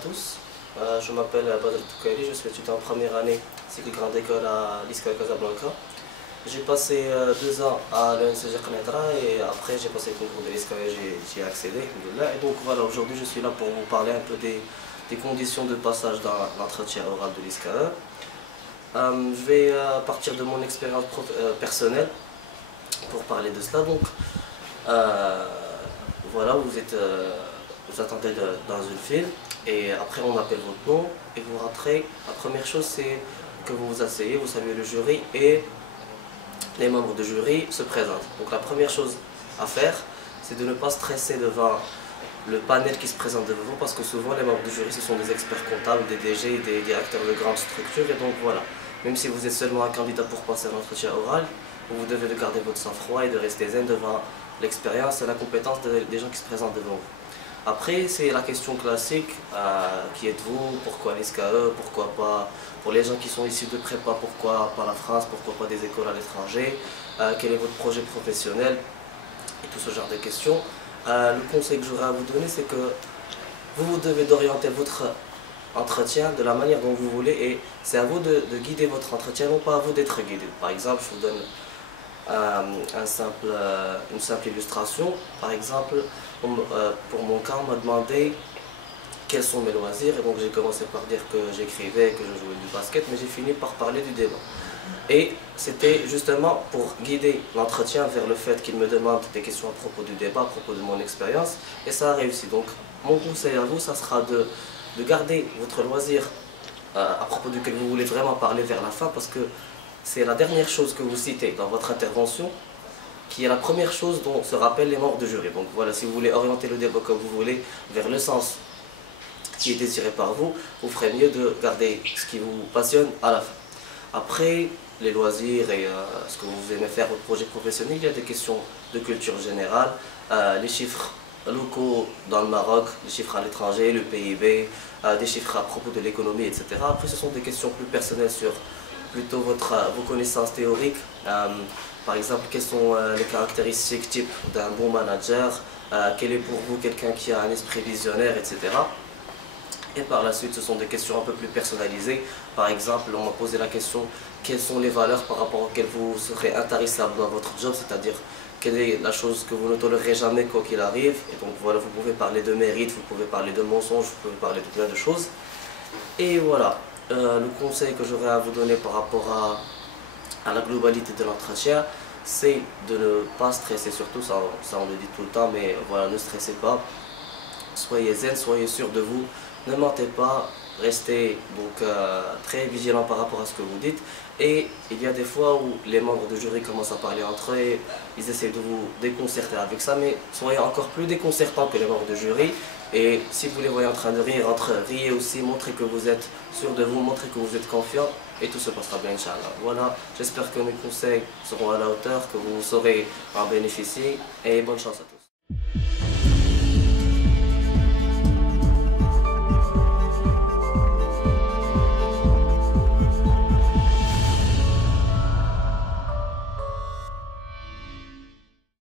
tous. Je m'appelle Badr Toukaili, je suis étudiant en première année cycle grande école à l'ISCA Casablanca. J'ai passé 2 ans à l'ENCG Qnitra et après j'ai passé le concours de l'ISCA et j'y ai accédé. Et donc voilà, aujourd'hui je suis là pour vous parler un peu des conditions de passage dans l'entretien oral de l'ISCA. Je vais partir de mon expérience personnelle pour parler de cela. Donc voilà, vous attendez dans une file et après on appelle votre nom et vous rentrez. La première chose c'est que vous vous asseyez, vous saluez le jury et les membres du jury se présentent. Donc la première chose à faire c'est de ne pas stresser devant le panel qui se présente devant vous parce que souvent les membres du jury ce sont des experts comptables, des DG, des directeurs de grandes structures et donc voilà. Même si vous êtes seulement un candidat pour passer un entretien oral, vous devez de garder votre sang-froid et de rester zen devant l'expérience et la compétence des gens qui se présentent devant vous. Après, c'est la question classique, qui êtes-vous, pourquoi l'ISCAE, pourquoi pas, pour les gens qui sont issus de prépa, pourquoi pas la France, pourquoi pas des écoles à l'étranger, quel est votre projet professionnel, et tout ce genre de questions. Le conseil que j'aurais à vous donner, c'est que vous devez d'orienter votre entretien de la manière dont vous voulez et c'est à vous de guider votre entretien, non pas à vous d'être guidé. Par exemple, je vous donne une simple illustration. Par exemple, pour mon cas, on m'a demandé quels sont mes loisirs et donc j'ai commencé par dire que j'écrivais, que je jouais du basket, mais j'ai fini par parler du débat. Et c'était justement pour guider l'entretien vers le fait qu'il me demande des questions à propos du débat, à propos de mon expérience, et ça a réussi. Donc mon conseil à vous, ça sera de garder votre loisir à propos duquel vous voulez vraiment parler vers la fin, parce que c'est la dernière chose que vous citez dans votre intervention qui est la première chose dont se rappellent les membres du jury. Donc voilà, si vous voulez orienter le débat comme vous voulez vers le sens qui est désiré par vous, vous ferez mieux de garder ce qui vous passionne à la fin. Après, les loisirs et ce que vous aimez faire, votre projet professionnel, il y a des questions de culture générale, les chiffres locaux dans le Maroc, les chiffres à l'étranger, le PIB, des chiffres à propos de l'économie, etc. Après, ce sont des questions plus personnelles sur plutôt vos connaissances théoriques. Par exemple, quelles sont les caractéristiques types d'un bon manager, quel est pour vous quelqu'un qui a un esprit visionnaire, etc. Et par la suite, ce sont des questions un peu plus personnalisées. Par exemple, on m'a posé la question, quelles sont les valeurs par rapport auxquelles vous serez intarissable dans votre job, c'est-à-dire quelle est la chose que vous ne tolérerez jamais quoi qu'il arrive. Et donc voilà, vous pouvez parler de mérite, vous pouvez parler de mensonges, vous pouvez parler de plein de choses. Et voilà, le conseil que j'aurais à vous donner par rapport à la globalité de l'entretien, c'est de ne pas stresser, surtout ça on le dit tout le temps, mais voilà, ne stressez pas, soyez zen, soyez sûr de vous, ne mentez pas, restez donc très vigilant par rapport à ce que vous dites. Et il y a des fois où les membres du jury commencent à parler entre eux et ils essaient de vous déconcerter avec ça, mais soyez encore plus déconcertants que les membres du jury. Et si vous les voyez en train de rire, riez aussi, montrez que vous êtes sûr de vous, montrez que vous êtes confiant et tout se passera bien, Inch'Allah. Voilà, j'espère que mes conseils seront à la hauteur, que vous saurez en bénéficier et bonne chance à tous.